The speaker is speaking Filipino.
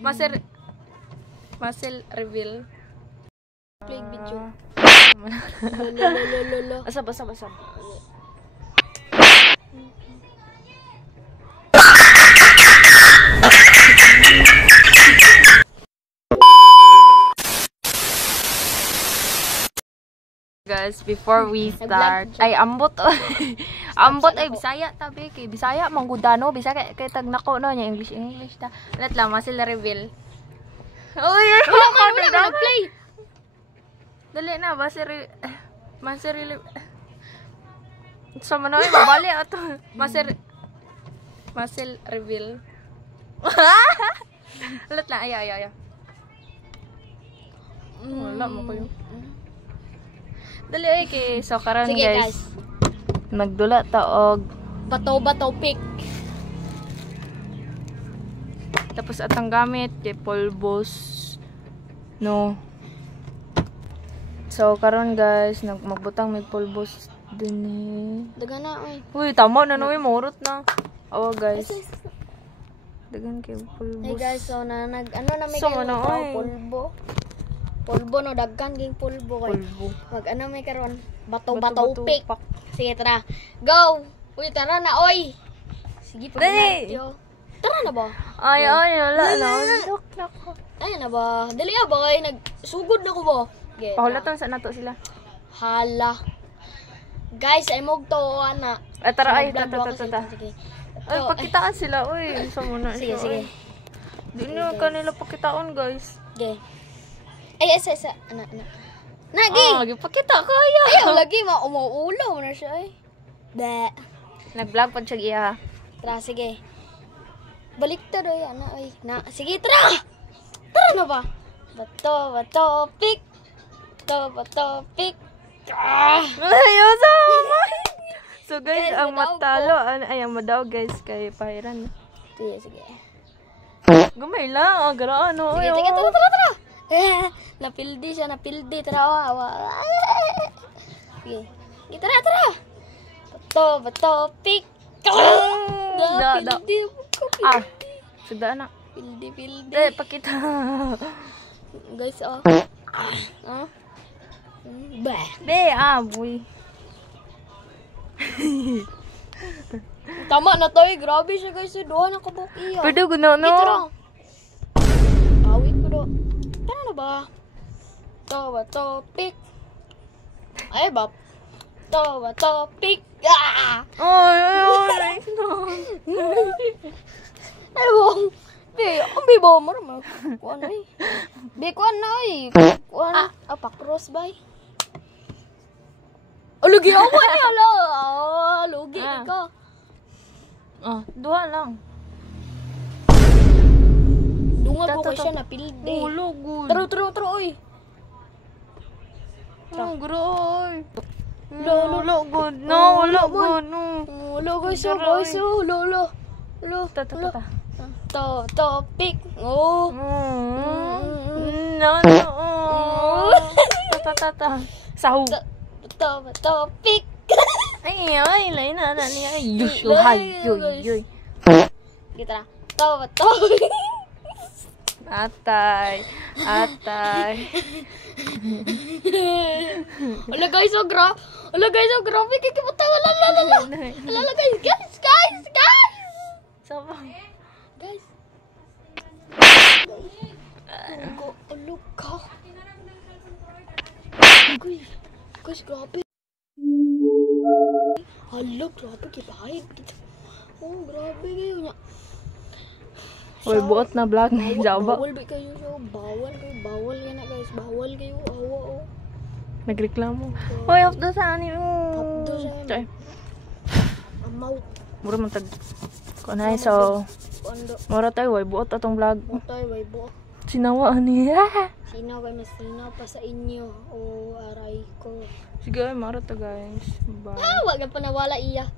Muscle reveal. Play video. Asap. Guys, before we start, ay ambot ambot ay Bisaya tabi kay Bisaya manggudano Bisaya kay tag nako no nya English ta. Let lang muscle reveal. Oy, Wala play. dali na muscle reveal. Sama na mabali ato. Muscle reveal. Let lang ay. Wala mo kayo. Dali ay kay so karon guys. Nagdula ta og Bato pick. tapos atang gamit kay pulbos no. So karon guys magbutang may pulbos dinhi. Dagan na oy. Uy tama na no murot na. Oh guys. Dagan kay pulbos. Hey guys, so na nag ano na may So, ano, oy. pulbo. Pulbo no dagkan ging pulbo kay. Pulbo. Mag ano may karon? Bato Bato, pick. pak. Sige tara. Go. Uy tara na oy. Sige pa. Dali. Tara na ba? Ay wala na. Nako. Ay na ba? Dali ba kay nagsugod na ko ba? Okay, Pahulatan sa nato sila. hala. Guys, ay mog to ana. Tara ay Vlog ako ta. sa- Sige. Ay pakitaan sila uy. Sa muna. Sige, sige. Di na kanila pakitaan guys. Okay. Ay, isa. Ana. Nagi! Lagi pakita ko ya. Ayaw lagi, umuulaw na siya eh. Ba. Nag-vlog pa siya iya. Tara, sige. Baliktad o yan, ay. Sige, tara! Tara na ba? Bato, pick. Bato, pick. Ayaw sa So guys, Guys, ang madaog matalo, ay ang madaw guys, kay pahiran. Sige. Gumay lang, garaan o. Sige, tara. Napildi siya, tara, awa. Sige, tara. Bato, pick. Da. Pildi. Sudah na. Pildi. Pakita. Guys, Bah. Boy. Tama na to eh. Grabe siya guys. Doon ang kabuk iya. Pero guno no. Tara. Awit ko do. Tara na ba? To, pick. Ay, bab. To, pick. Ah! Ay. Ay, bong. Ang bibo mo naman. Kuan ay. Kuan na ay. Kuan. Pakros bay. Lugi ako niya, lugi ka. Duha lang. Dunga ko siya napildi. Lugod. Taro, oy. Groy. Lugod. No, lugod. No. Ulo, guys, ulo. Ta. To, pick. Oh. No. Ta. Sahu. To, pick. Ay, lain na niya. Yoy. Kita. To. Atay. Ala guys, grabe kikiputay. Ala guys. Sama. Guys. Alo ka. Guys, grabe. Hala, grabe kipahid. Oh, grabe kayo niya. Hoy, buot na vlog ni Jaba. Bawal ba kayo siya? Bawal kayo na guys. Bawal kayo. Awa. Nagreklamo. Hoy, off the sa ani. Hapdo siya. Chay. Amaw. Mura man tag. Kunay so. Kondo. Mura tayo, way buot atong vlog. Mutay, way buo. Sinawa ani. Sinaw kayo, mas sinaw pa sa inyo. O, aray ko. Sige, mara ta guys. Bye. Wag pa nawala iya.